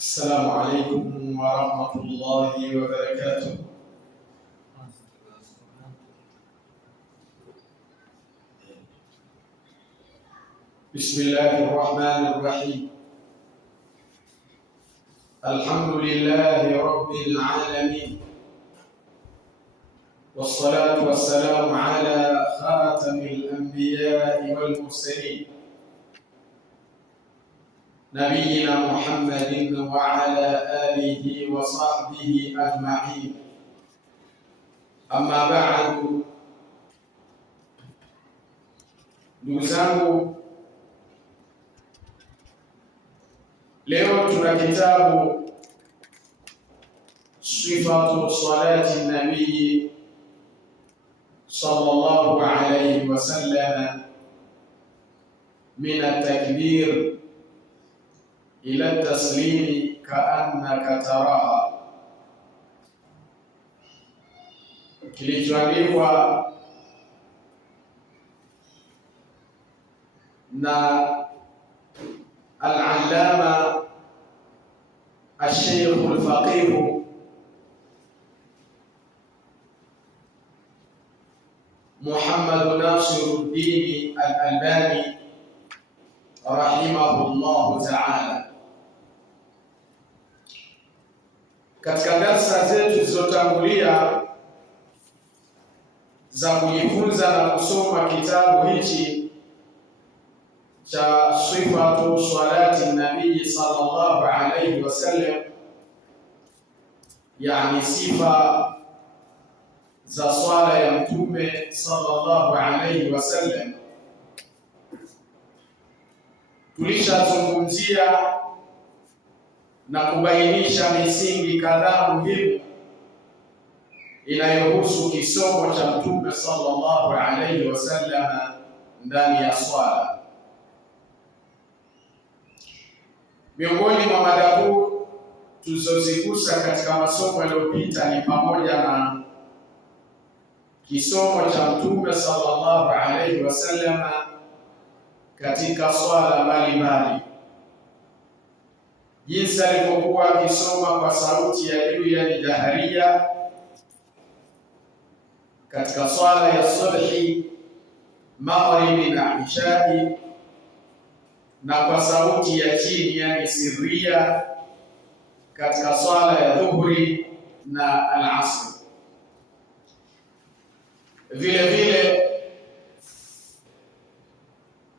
السلام عليكم ورحمة الله وبركاته. بسم الله الرحمن الرحيم. الحمد لله رب العالمين، والصلاة والسلام على خاتم الأنبياء والمرسلين نبينا محمد وعلى آله وصحبه أجمعين. أما بعد، ndugu zangu, leo tuna kitabu Sifatu salati nabii sallallahu alayhi wasallam min at-takbir ila taslimi kaannaka taraha, kilichoandikwa na al-allama al-sheikh al-faqih Muhammad Nasiruddin al-Albani rahimahullahu ta'ala. Katika darsa zetu zilizotangulia za kujifunza na kusoma kitabu hichi cha Sifatu salati nabii sallallahu alayhi wasallam, yani sifa za swala ya Mtume sallallahu alayhi wasallam, tulishazungumzia na kubainisha misingi kadhaa muhimu inayohusu kisomo cha Mtume sallallahu alayhi wasallam ndani ya swala. Miongoni mwa mada kuu tulizozigusa katika masomo yaliyopita ni pamoja na kisomo cha Mtume sallallahu alayhi wasallam katika swala mbalimbali, jinsi alivyokuwa akisoma kwa sauti ya juu, yani jaharia, katika swala ya subhi, maghribi na ishai, na kwa sauti ya chini, yani sirria, katika swala ya dhuhuri na al-asr. Vile vile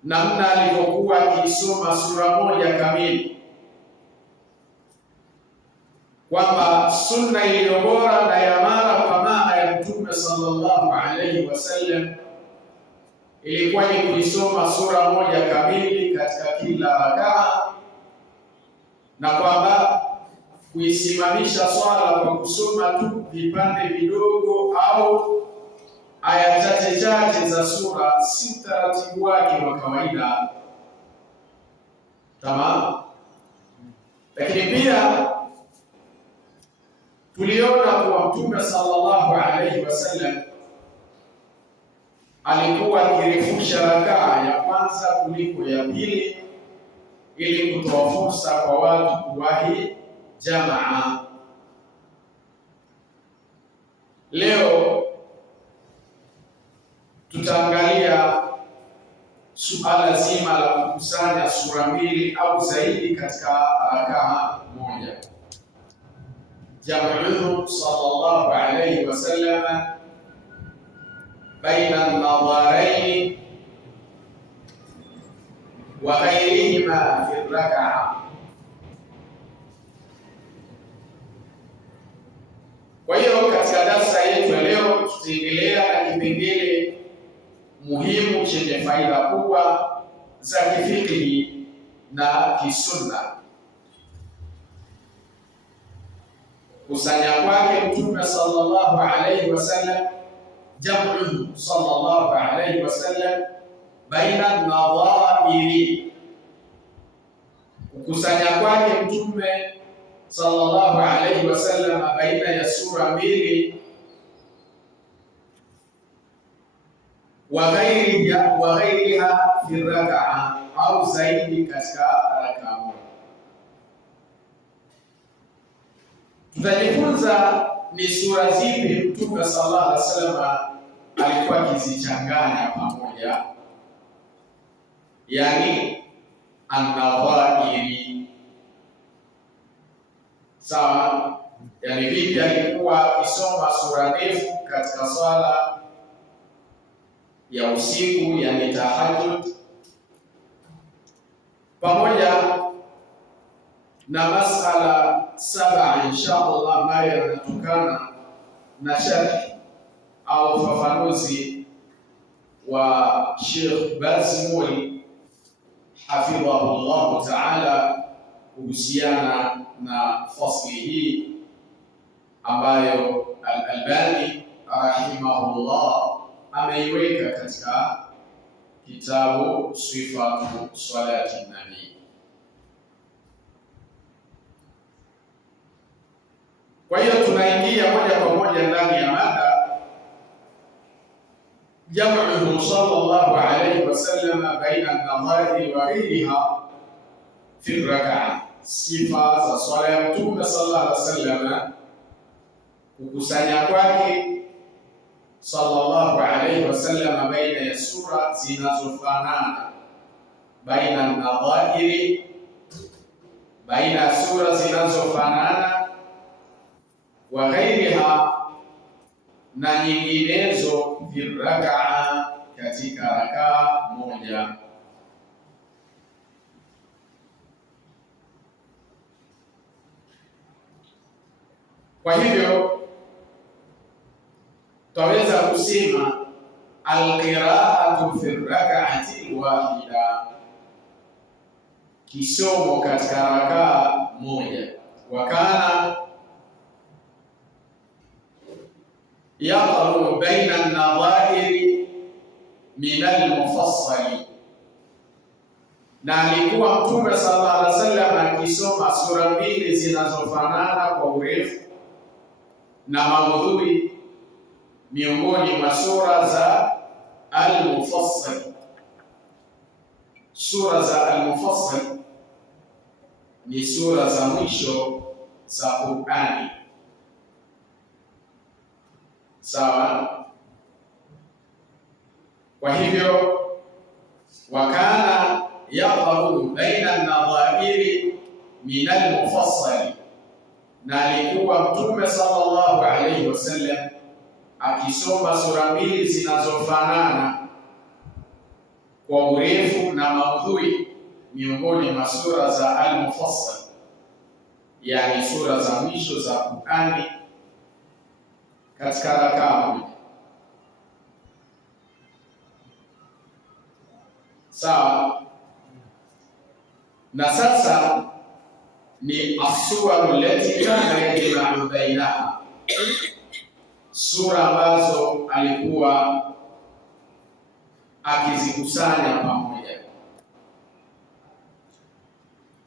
namna alivyokuwa akisoma sura moja kamili, kwamba sunna iliyo bora na ya mara kwa mara ya Mtume sallallahu alayhi wasallam ilikuwa ni kuisoma sura moja kamili katika kila rakaa, na kwamba kuisimamisha swala kwa kusoma tu vipande vidogo au aya chache chache za sura si utaratibu wake wa kawaida. Tamam. Lakini pia tuliona kuwa Mtume sallallahu alayhi wasallam alikuwa akirefusha rakaa ya kwanza kuliko ya pili, ili kutoa fursa kwa watu kuwahi jamaa. Leo tutaangalia suala zima la kukusanya sura mbili au zaidi katika rakaa moja. Jamuhu sallallahu alayhi wasallam baina an-nadharain wa ghayrihima fi rak'a. Kwa hiyo katika darasa yetu ya leo tutaendelea na kipengele muhimu chenye faida kubwa za kifikihi na kisunna. Kusanya kwake Mtume sallallahu alayhi wasallam, jamuhu sallallahu alayhi wasallam baina nadhairi, kukusanya kwake Mtume sallallahu alayhi wasallam baina ya sura mbili, wa ghairiha fi rak'a, au zaidi katika rakaa moja. Tutajifunza ni sura zipi Mtume sallallahu alaihi wasallam alikuwa akizichanganya pamoja, yani an-nadhairi. Sawa, yani vipi alikuwa akisoma sura ndefu katika swala ya usiku, yani tahajjud, pamoja na masala 7 insha Allah ambayo yanatokana na sharhi au ufafanuzi wa Sheikh Bazmuli hafidhahu Allah ta'ala kuhusiana na fasli hii ambayo Al-Albani rahimahullah ameiweka katika kitabu Sifatu Salati Nabii. Kwa hiyo tunaingia moja kwa moja ndani ya mada jam'uhu sallallahu alayhi wasallam baina an-nadhairi wa ghayriha fi rak'a, sifa za swala ya Mtume sallallahu alayhi wasallam, kukusanya kwake sallallahu alayhi wasallam baina ya sura zinazofanana, baina an-nadhairi, baina sura zinazofanana, wa ghairiha, na nyinginezo, fi rak'a, katika rakaa moja. Kwa hivyo twaweza kusema alqira'atu fi rak'ati wahida, kisomo katika rakaa moja. Wakana yaqra'u baina an-nadhairi min al-mufassali, na alikuwa Mtume sallallahu alaihi wasallam akisoma sura mbili zinazofanana kwa urefu na maudhui miongoni mwa sura za al-mufassal. Sura za al-mufassal ni sura za mwisho za Qur'ani. Sawa. Kwa hivyo wakana yaqra'u baina an-nadhairi min al-mufassal, na alikuwa Mtume sallallahu alayhi wasallam akisoma sura mbili zinazofanana kwa urefu na maudhui miongoni mwa sura za al-mufassal, yani sura za mwisho za Qur'ani katika rakaa moja. Sawa. Na sasa ni as-suwaru allati kana yajma'u bainaha, sura ambazo alikuwa akizikusanya pamoja.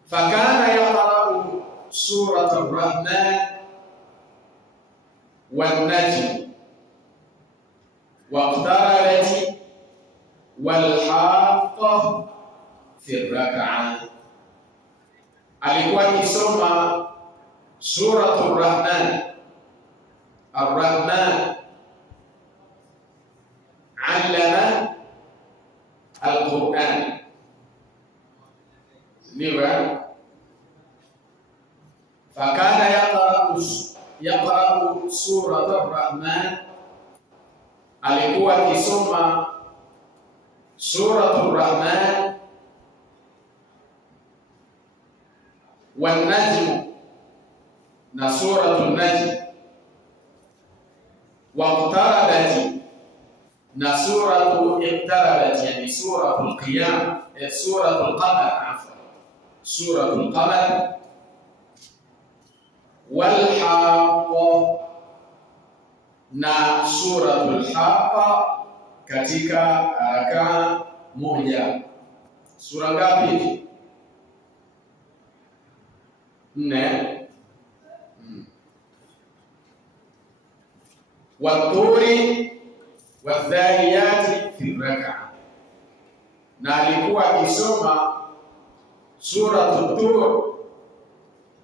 Fakana yaqra'u surat ar-Rahman wan-Najm waqtarabat wal-Haqqah fi rak'a. Alikuwa akisoma suratul Rahman. Ar-Rahman allama al-Qur'an, niwa fakana yaqra'u suratul Rahman, alikuwa akisoma suratul Rahman wan-Najm, na suratul Najm, waqtarabat, na suratu iqtarabat, yani suratul Qiyam, suratul Qamar, suratul Qamar, wal-Haqqah, na suratul Haqqah katika rakaa moja. Sura ngapi? 4. Wat-Turi wadh-Dhariyati fi rak'a, na alikuwa akisoma suratul Tur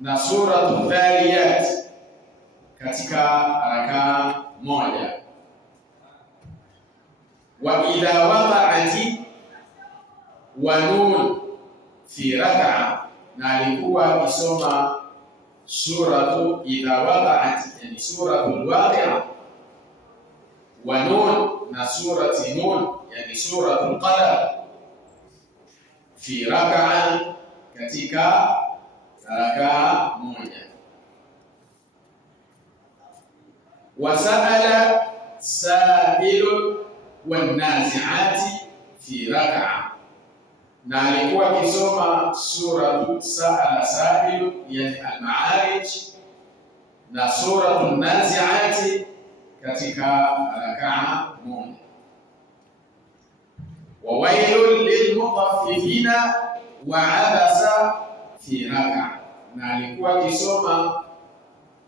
na suratul Dhariyat katika rakaa moja. Wa idha waqa'ati wa nun fi rak'a, na alikuwa akisoma suratu idha waqa'at, yani suratul waqi'a, wa nun, na surati nun, yani suratul qalam, fi rak'a, katika rakaa moja. Wa sa'ala sa'ilun wan nazi'ati fi rak'a, na alikuwa akisoma suratu sa'ala sa'ilun, yani al-Ma'arij, na suratu nazi'ati katika rakaa moja. Wa wailul lilmutaffifina wa abasa fi rak'a, na alikuwa akisoma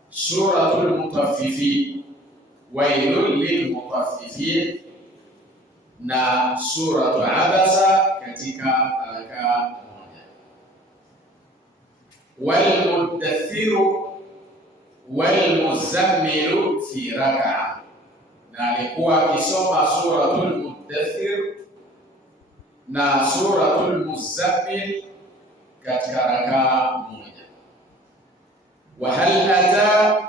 suratul mutaffifin, wailul lilmutaffifin, na suratu abasa katika rakaa moja. Wal muddathiru wal muzammilu fi rak'a, na alikuwa akisoma suratul muddathir na suratul muzammil katika rakaa moja. Wa hal ata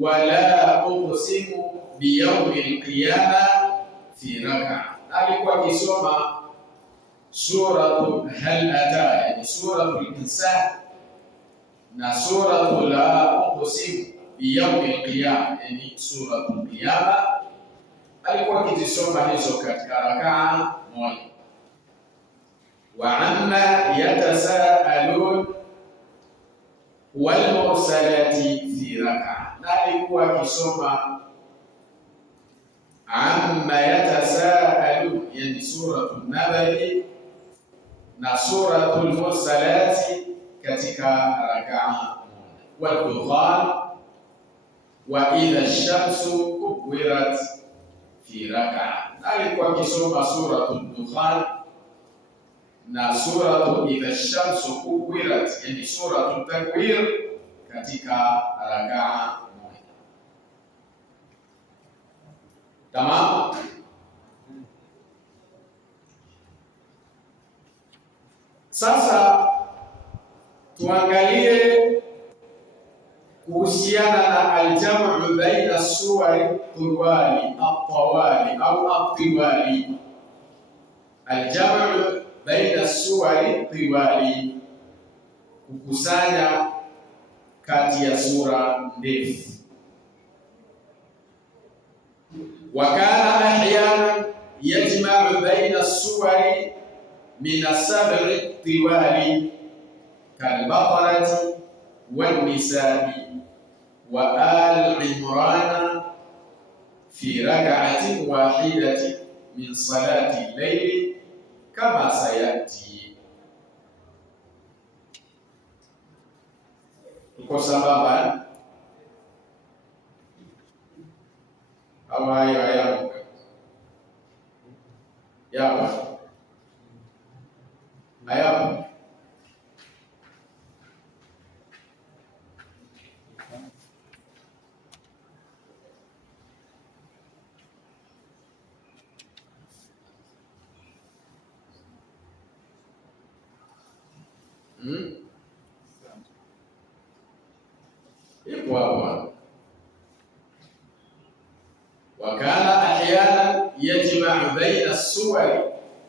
wa la uqsimu bi yawmil qiyamah fi rak'a, alikuwa akisoma suratu hal ata, yani suratul insan, na suratu la uqsimu bi yawmil qiyamah, yani suratul qiyamah, alikuwa akizisoma hizo katika rakaa moja. Wa amma yatasaalun wal mursalati fi rak'a, na alikuwa akisoma amma yatasaalun, yani suratul nabai na suratul mursalati katika rakaa moja. Wal dukhan wa idha ash-shamsu kuwirat fi rak'a, na alikuwa akisoma suratul dukhan na suratu idha ash-shamsu kuwirat, yani suratu takwir katika rakaa moja. Tamam. Sasa tuangalie kuhusiana na aljamu baina suwari tuwali at-tawali au at-tiwali. Aljamu baina suwari tiwali, kukusanya kati ya sura ndefu. Wa kana ahyanan yajma'u baina suwari min as-sab'i tiwali kal-Baqarati wan-Nisa'i wa al-Imran fi rak'atin wahidatin min salati al-layli kama sayati. Tuko sambamba au hayo hayapo? Yapo? Hayapo? Ipo hapo. Wa kana ahyanan yajma'u baina as-suwari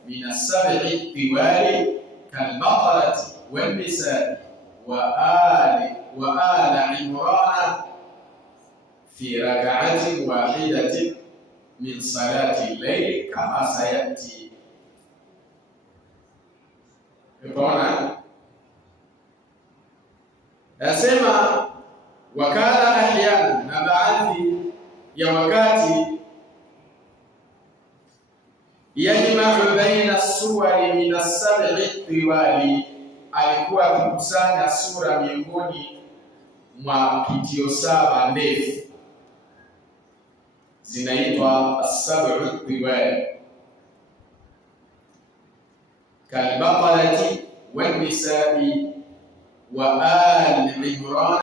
min as-sab'i tiwali kal-Baqarati wan-Nisa'i wa ala Imran fi rak'atin wahidatin min salati al-layl kama sayati. Unaona? Nasema wakala ahyana, na baadhi ya wakati, yajma'u baina suwari min as-sab'i tiwali, alikuwa akikusanya sura miongoni mwa pitio saba ndefu, zinaitwa as-sab'u tiwali, kal-Baqarati wan-Nisa'i wa al-Imran